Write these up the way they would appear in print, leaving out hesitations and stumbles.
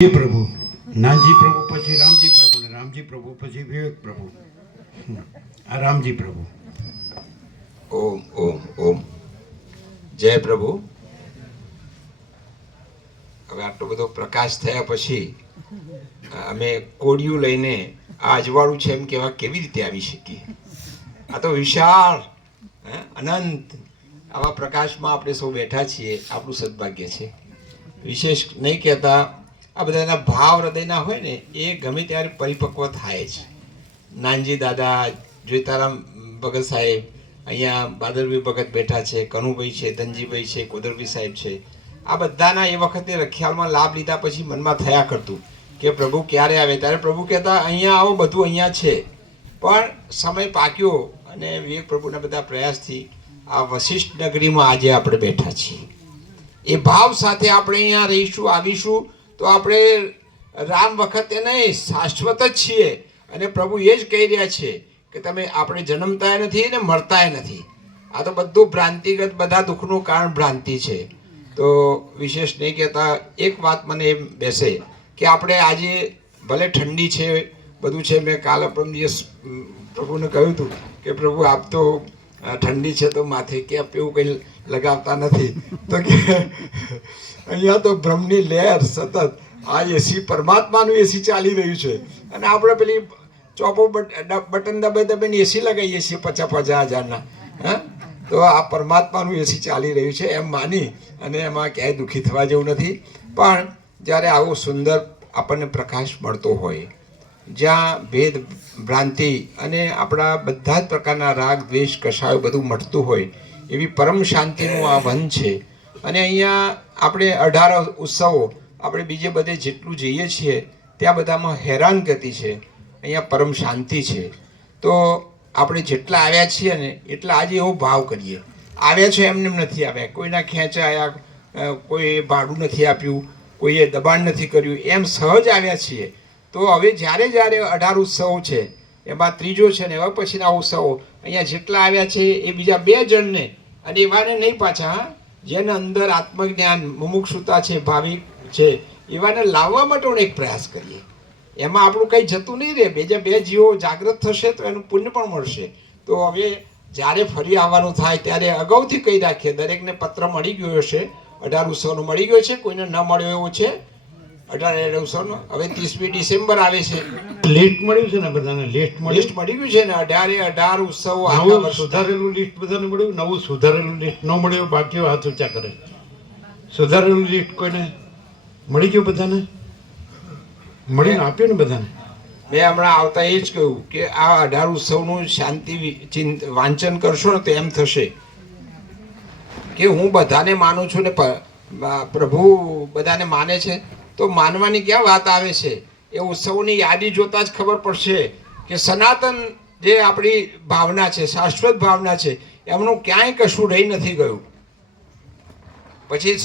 પ્રભુ નાનજી પ્રભુ પછી રામજી પ્રભુ ને રામજી પ્રભુ પછી વિવેક પ્રભુ આ રામજી પ્રભુ। ઓમ ઓમ ઓમ જય પ્રભુ। હવે આટલો બધો પ્રકાશ થયા પછી અમે કોડિયું લઈને આ અજવાળું છે એમ કેવા કેવી રીતે આવી શકીએ? આ તો વિશાળ અનંત આવા પ્રકાશમાં આપણે સૌ બેઠા છીએ, આપણું સદભાગ્ય છે। વિશેષ નહીં કહેતા, આ બધાના ભાવ હૃદયના હોય ને એ ગમે ત્યારે પરિપક્વ થાય છે। નાનજી દાદા, જોઈતારામ ભગત સાહેબ, અહીંયા બાદરભાઈ ભગત બેઠા છે, કનુભાઈ છે, ધનજીભાઈ છે, કોદરભાઈ સાહેબ છે, આ બધાના એ વખતે રખિયાલમાં લાભ લીધા પછી મનમાં થયા કરતું કે પ્રભુ ક્યારે આવે? ત્યારે પ્રભુ કહેતા અહીંયા આવો, બધું અહીંયા છે। પણ સમય પાક્યો અને વિવેક પ્રભુના બધા પ્રયાસથી આ વશિષ્ઠ નગરીમાં આજે આપણે બેઠા છીએ। એ ભાવ સાથે આપણે અહીંયા રહીશું, આવીશું તો આપણે રામ વખતે નહીં, શાશ્વત જ છીએ। અને પ્રભુ એ જ કહી રહ્યા છે કે તમે આપણે જન્મતાય નથી ને મળતાય નથી। આ તો બધું ભ્રાંતિગત, બધા દુઃખનું કારણ ભ્રાંતિ છે। તો વિશેષ નહીં કહેતા એક વાત મને એમ બેસે કે આપણે આજે ભલે ઠંડી છે, બધું છે, મેં કાલ પરમ દિવસ પ્રભુને કહ્યું હતું કે પ્રભુ આપ તો ઠંડી છે તો માથે કે એવું કંઈ લગાવતા નથી, તો કે અહીંયા તો બ્રહ્મની લહેર સતત, આ એસી પરમાત્માનું એસી ચાલી રહ્યું છે અને આપણે પેલી ચોપો બટન દબાઈ દબાઈને એસી લગાવીએ છીએ 50,000 હા, તો આ પરમાત્માનું એસી ચાલી રહ્યું છે એમ માની અને એમાં ક્યાંય દુઃખી થવા જેવું નથી। પણ જ્યારે આવો સુંદર આપણને પ્રકાશ મળતો હોય, જ્યાં ભેદ ભ્રાંતિ અને આપણા બધા જ પ્રકારના રાગ દ્વેષ કષાયો બધું મળતું હોય, એવી પરમ શાંતિનું આ વન છે। અને અહીંયા આપણે 18 ઉત્સવો આપણે બીજે બધે જેટલું જઈએ છીએ ત્યાં બધામાં હેરાન ગતિ છે, અહીંયા પરમ શાંતિ છે। તો આપણે જેટલા આવ્યા છીએ ને એટલા આજે એવો ભાવ કરીએ, આવ્યા છે એમને નથી આવ્યા, કોઈના ખેંચાયા, કોઈ ભાડું નથી આપ્યું, કોઈએ દબાણ નથી કર્યું, એમ સહજ આવ્યા છીએ। તો હવે જ્યારે જ્યારે 18 ઉત્સવો છે એમાં ત્રીજો છે ને હવે પછીના ઉત્સવો અહીંયા જેટલા આવ્યા છે એ બીજા 2 જણને અને એવાને નહીં પાછા, જેને અંદર આત્મજ્ઞાન મુમુક્ષુતા છે, ભાવિક છે, એવાને લાવવા માટે એક પ્રયાસ કરીએ। એમાં આપણું કંઈ જતું નહીં રહે, બીજા 2 જીવો જાગૃત થશે તો એનું પુણ્ય પણ મળશે। તો હવે જ્યારે ફરી આવવાનું થાય ત્યારે અગાઉથી કહી રાખીએ, દરેકને પત્ર મળી ગયો હશે, 18 ઉત્સવનો મળી ગયો છે, કોઈને ન મળ્યો એવો છે 18 ઉત્સવનો। હવે 30મી ડિસેમ્બર આવે છે, લિસ્ટ મળ્યું છે ને બધાને, લિસ્ટ મળી ગયું છે ને 18 ઉત્સવો, નવું સુધારેલું લિસ્ટ બધાને મળ્યું, નવું સુધારેલું લિસ્ટ ન મળ્યું બાકી હાથ ઊંચા કરે। સુધારેલું લિસ્ટ કોઈને મળી ગયું? બધાને મળીને આપ્યું ને બધાને? મેં હમણાં આવતા એ જ કહ્યું કે આ 18 ઉત્સવનું શાંતિ વાંચન કરશો ને તો એમ થશે કે હું બધાને માનું છું ને પ્રભુ બધાને માને છે, તો માનવાની ક્યાં વાત આવે છે? એ ઉત્સવોની યાદી જોતા જ ખબર પડશે કે સનાતન જે આપણી ભાવના છે, શાશ્વત ભાવના છે, એમનું ક્યાંય કશું રહી નથી ગયું। પછી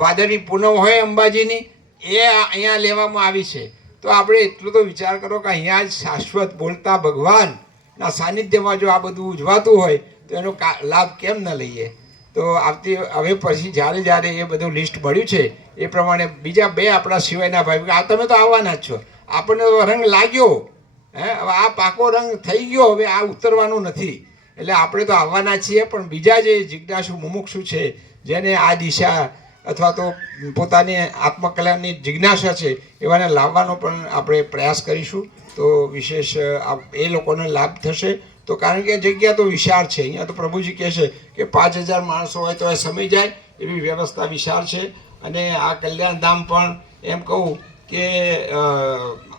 ભાદરવી પૂનમ હોય અંબાજીની, એ અહીંયા લેવામાં આવી છે। તો આપણે એટલો તો વિચાર કરો કે અહીંયા જ શાશ્વત બોલતા ભગવાનના સાનિધ્યમાં જો આ બધું ઉજવાતું હોય તો એનો લાભ કેમ ન લઈએ? તો હવે પછી જ્યારે જ્યારે એ બધું લિસ્ટ મળ્યું છે એ પ્રમાણે બીજા 2 આપણા સિવાયના ભાઈ, આ તમે તો આવવાના જ છો, આપણને તો રંગ લાગ્યો, હવે આ પાકો રંગ થઈ ગયો, હવે આ ઉતરવાનું નથી, એટલે આપણે તો આવવાના છીએ। પણ બીજા જે જિજ્ઞાસુ મુમુક્ષુ છે, જેને આ દિશા અથવા તો પોતાની આત્મકલ્યાણની જિજ્ઞાસા છે, એવાને લાવવાનો પણ આપણે પ્રયાસ કરીશું। તો વિશેષ એ લોકોને લાભ થશે। તો કારણ કે જગ્યા તો વિશાળ છે, અહીંયા તો પ્રભુજી કહે છે કે 5000 માણસો હોય તો એ સમય જાય એવી વ્યવસ્થા વિશાળ છે। અને આ કલ્યાણધામ પણ એમ કહું કે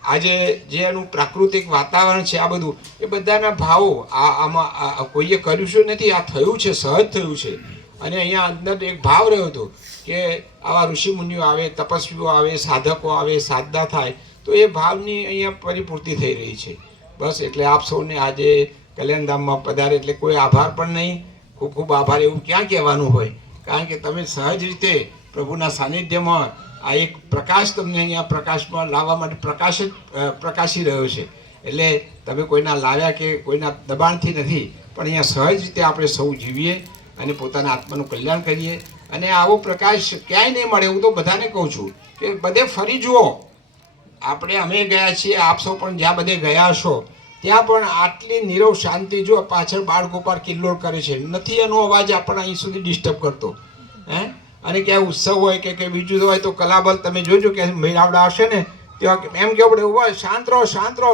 આજે જે એનું પ્રાકૃતિક વાતાવરણ છે, આ બધું એ બધાના ભાવો આમાં કોઈએ કર્યું છે નથી, આ થયું છે, સહજ થયું છે। અને અહીંયા અંદર એક ભાવ રહ્યો હતો કે આવા ઋષિમુનિઓ આવે, તપસ્વીઓ આવે, સાધકો આવે, સાધના થાય, તો એ ભાવની અહીંયા પરિપૂર્તિ થઈ રહી છે। બસ એટલે આપ સૌને આજે કલ્યાણધામમાં પધારે એટલે કોઈ આભાર પણ નહીં, ખૂબ ખૂબ આભાર એવું ક્યાં કહેવાનું હોય? કારણ કે તમે સહજ રીતે પ્રભુના સાનિધ્યમાં આ એક પ્રકાશ તમને અહીંયા પ્રકાશમાં લાવવા માટે પ્રકાશી રહ્યો છે। એટલે તમે કોઈના લાવ્યા કે કોઈના દબાણથી નથી, પણ અહીંયા સહજ રીતે આપણે સૌ જીવીએ અને પોતાના આત્માનું કલ્યાણ કરીએ। અને આવો પ્રકાશ ક્યાંય નહીં મળે. હું તો બધાને કહું છું કે બધે ફરી જુઓ. અમે ગયા છીએ, આપ સૌ પણ જ્યાં બધે ગયા હશો ત્યાં પણ આટલી નીરવ શાંતિ. જો પાછળ બાળ ગોપાળ કિલ્લોળ કરે છે, નથી એનો અવાજ આપણને અહીં સુધી ડિસ્ટર્બ કરતો. અને ક્યાંય ઉત્સવ હોય કે કંઈ બીજું હોય તો કલાબલ તમે જોજો કે મેળાવડા આવશે ને ત્યાં એમ કેવું પડે ઉભા શાંત રહો,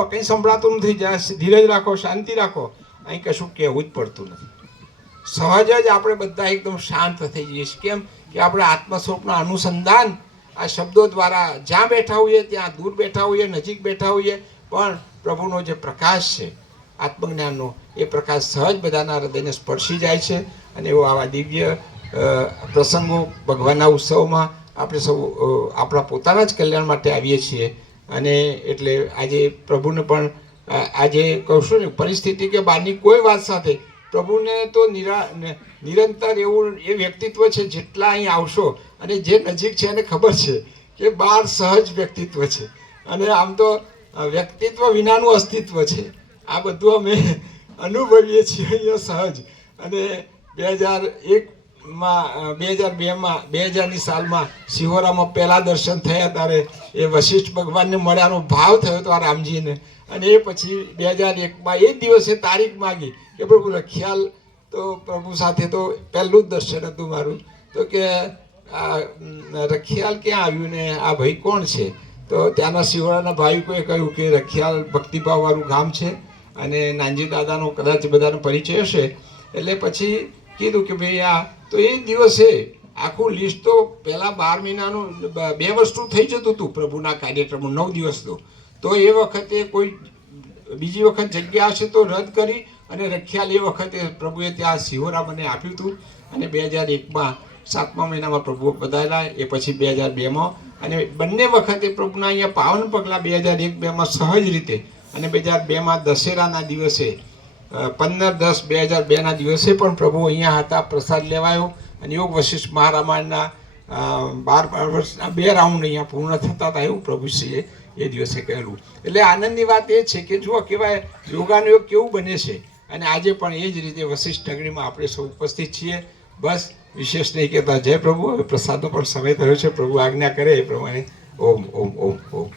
કંઈ સંભળાતું નથી, ધીરજ રાખો, શાંતિ રાખો. અહીં કશું કહેવું જ પડતું નથી. સહજ જ આપણે બધા એકદમ શાંત થઈ જઈએ છીએ. કેમ કે આપણે આત્મા સ્વરૂપના અનુસંધાન આ શબ્દો દ્વારા જ્યાં બેઠા હોઈએ, ત્યાં દૂર બેઠા હોઈએ, નજીક બેઠા હોઈએ, પણ પ્રભુનો જે પ્રકાશ છે આત્મજ્ઞાનનો, એ પ્રકાશ સહજ બધાના હૃદયને સ્પર્શી જાય છે. અને એવો આવા દિવ્ય પ્રસંગો ભગવાનના ઉત્સવમાં આપણે સૌ આપણા પોતાના જ કલ્યાણ માટે આવીએ છીએ. અને એટલે આજે પ્રભુને પણ આજે કહું છું ને, પરિસ્થિતિ કે બહારની કોઈ વાત સાથે પ્રભુને તો નિરંતર એવું એ વ્યક્તિત્વ છે. જેટલા અહીં આવશો અને જે નજીક છે એને ખબર છે કે બહાર સહજ વ્યક્તિત્વ છે, અને આમ તો વ્યક્તિત્વ વિનાનું અસ્તિત્વ છે. આ બધું અમે અનુભવીએ છીએ અહીંયા સહજ. અને 2002ની સાલમાં સિહોરામાં પહેલા દર્શન થયા ત્યારે એ વશિષ્ઠ ભગવાનને મળ્યાનો ભાવ થયો હતો આ રામજીને. અને એ પછી 2001માં એ દિવસે તારીખ માગી કે પ્રભુ રખિયાલ, તો પ્રભુ સાથે તો પહેલું જ દર્શન હતું મારું. તો કે રખિયાલ ક્યાં આવ્યું ને આ ભાઈ કોણ છે? તો ત્યાંના સિહોરાના ભાવિકોએ કહ્યું કે રખિયાલ ભક્તિભાવવાળું ગામ છે અને નાનજી દાદાનો કદાચ બધાનો પરિચય હશે. એટલે પછી કીધું કે ભાઈ તો એ દિવસે આખું લિસ્ટ તો પહેલાં 12 મહિનાનું 2 વર્ષનું થઈ જતું હતું પ્રભુના કાર્યક્રમો 9 દિવસનું. તો એ વખતે કોઈ બીજી વખત જગ્યા હશે તો રદ કરી અને રખિયાલ એ વખતે પ્રભુએ ત્યાં સિહોરા મને આપ્યું હતું. અને 2001માં 7મા મહિનામાં પ્રભુ પધારેલા, એ પછી 2002માં. અને બંને વખતે પ્રભુના અહીંયા પાવન પગલાં 2001-2માં સહજ રીતે, અને 2002માં દશેરાના દિવસે 15/10/2002ના દિવસે પણ પ્રભુ અહીંયા હતા. પ્રસાદ લેવાયો અને યોગ વશિષ્ઠ મહારામાયણના 12 વર્ષના 2 રાઉન્ડ અહીંયા પૂર્ણ થતા હતા એવું પ્રભુશ્રીએ એ દિવસે કહેલું. એટલે આનંદની વાત એ છે કે જુઓ કેવાય યોગાનો યોગ કેવું બને છે. અને આજે પણ એ જ રીતે વશિષ્ઠ નગરીમાં આપણે સૌ ઉપસ્થિત છીએ. બસ વિશેષ નહીં કહેતા. જય પ્રભુ. હવે પ્રસાદનો પણ સમય થયો છે. પ્રભુ આજ્ઞા કરે એ પ્રમાણે. ઓમ ઓમ ઓમ ઓમ.